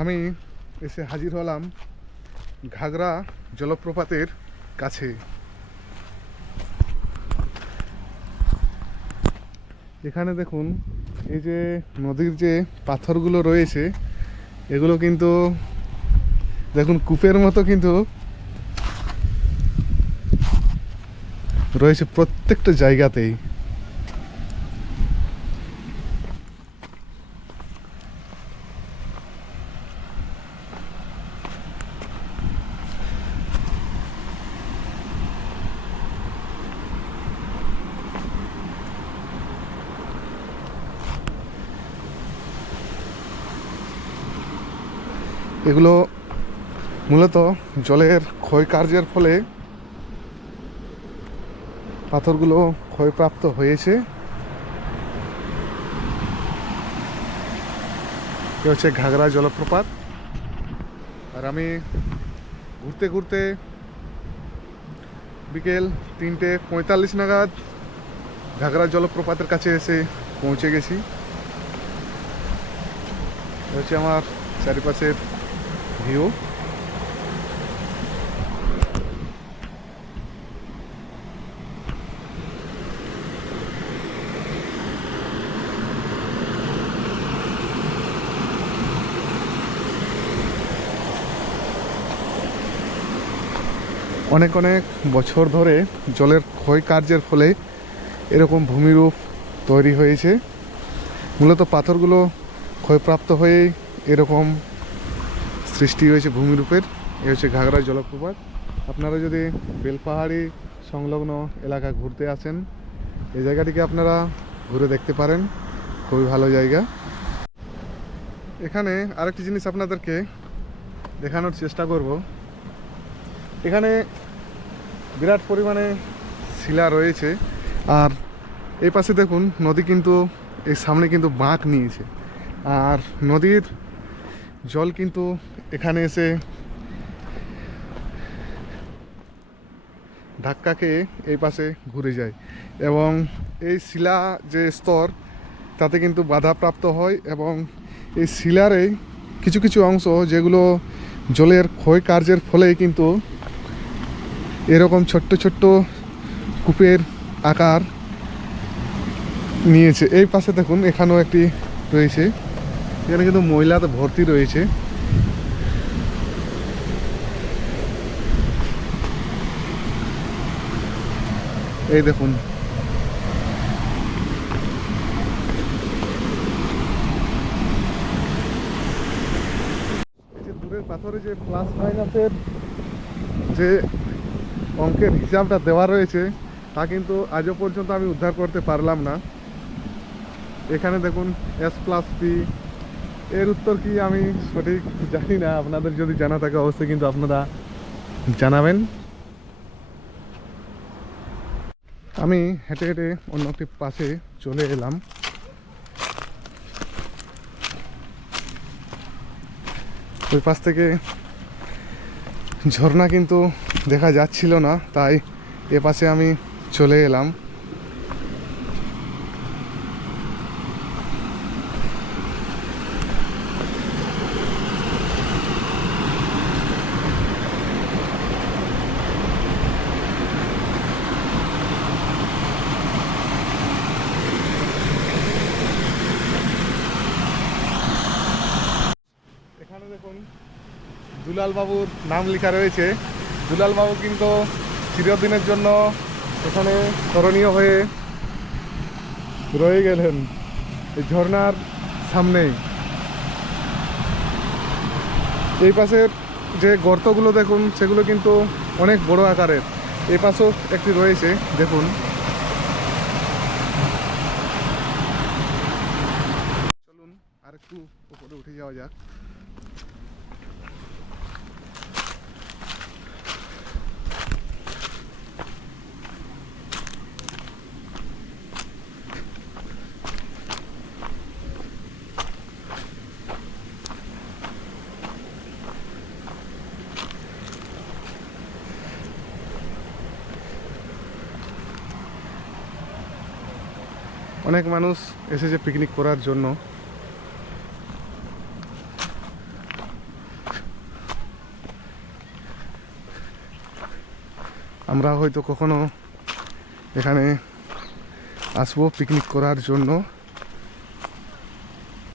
আমি এসে হাজির হলাম ঘাগরা জলপ্রপাতের কাছে। এখানে দেখুন, এই যে নদীর যে পাথরগুলো রয়েছে, এগুলো কিন্তু দেখুন কূপের মতো কিন্তু রয়েছে প্রত্যেকটা জায়গাতেই। এগুলো মূলত জলের ক্ষয়কার্যের ফলে পাথরগুলো ক্ষয়প্রাপ্ত হয়েছে। এ হচ্ছে ঘাগরা জলপ্রপাত। আর আমি ঘুরতে ঘুরতে বিকেল 3:45 নাগাদ ঘাগরা জলপ্রপাতের কাছে এসে পৌঁছে গেছি। হচ্ছে আমার চারিপাশের ভিউ। অনেক অনেক বছর ধরে জলের ক্ষয়কার্যের ফলে এরকম ভূমিরূপ তৈরি হয়েছে। মূলত পাথরগুলো ক্ষয়প্রাপ্ত হয়ে এরকম সৃষ্টি হয়েছে ভূমিরূপের। এ হচ্ছে ঘাগরা জলপ্রপাত। আপনারা যদি বেলপাহাড়ি সংলগ্ন এলাকা ঘুরতে আসেন, এই জায়গাটিকে আপনারা ঘুরে দেখতে পারেন, খুবই ভালো জায়গা। এখানে আরেকটি জিনিস আপনাদেরকে দেখানোর চেষ্টা করব। এখানে বিরাট পরিমাণে শিলা রয়েছে। আর এই পাশে দেখুন নদী কিন্তু এই সামনে কিন্তু বাঁক নিয়েছে। আর নদীর জল কিন্তু এখানে এসে ধাক্কা খেয়ে এই পাশে ঘুরে যায় এবং এই শিলা যে স্তর তাতে কিন্তু বাধাপ্রাপ্ত হয় এবং এই শিলারে কিছু কিছু অংশ যেগুলো জলের ক্ষয়কার্যের ফলে কিন্তু এরকম ছোট্ট ছোট্ট কূপের আকার নিয়েছে। এই পাশে দেখুন এখানেও একটি রয়েছে। এখানে কিন্তু ময়লাতে ভর্তি রয়েছে। এই দেখুন, এই যে দূরের পাথরে যে প্লাস মাইনাসের যে অঙ্কের হিসাবটা দেওয়া রয়েছে তা কিন্তু আজও পর্যন্ত আমি উদ্ধার করতে পারলাম না। এখানে দেখুন S+P, এর উত্তর কি আমি সঠিক জানি না। আপনাদের যদি জানা থাকে অবশ্যই কিন্তু আপনারা জানাবেন। আমি হেঁটে হেঁটে অন্য একটি পাশে চলে এলাম। ওই পাশ থেকে ঝর্ণা কিন্তু দেখা যাচ্ছিল না, তাই এ পাশে আমি চলে এলাম। এখানে দেখুন দুলাল বাবুর নাম লেখা রয়েছে। দুলাল বাবু কিন্তু চিরদিনের জন্য এখানে স্মরণীয় হয়ে রয়ে গেলেন এই ঝর্ণার সামনেই। এই পাশের যে গর্তগুলো দেখুন সেগুলো কিন্তু অনেক বড় আকারের। এই পাশেও একটি রয়েছে, দেখুন। চলুন আর একটু উপরে উঠে যাওয়া যাক। অনেক মানুষ এসেছে পিকনিক করার জন্য। আমরা হয়তো কখনো এখানে আসবো পিকনিক করার জন্য।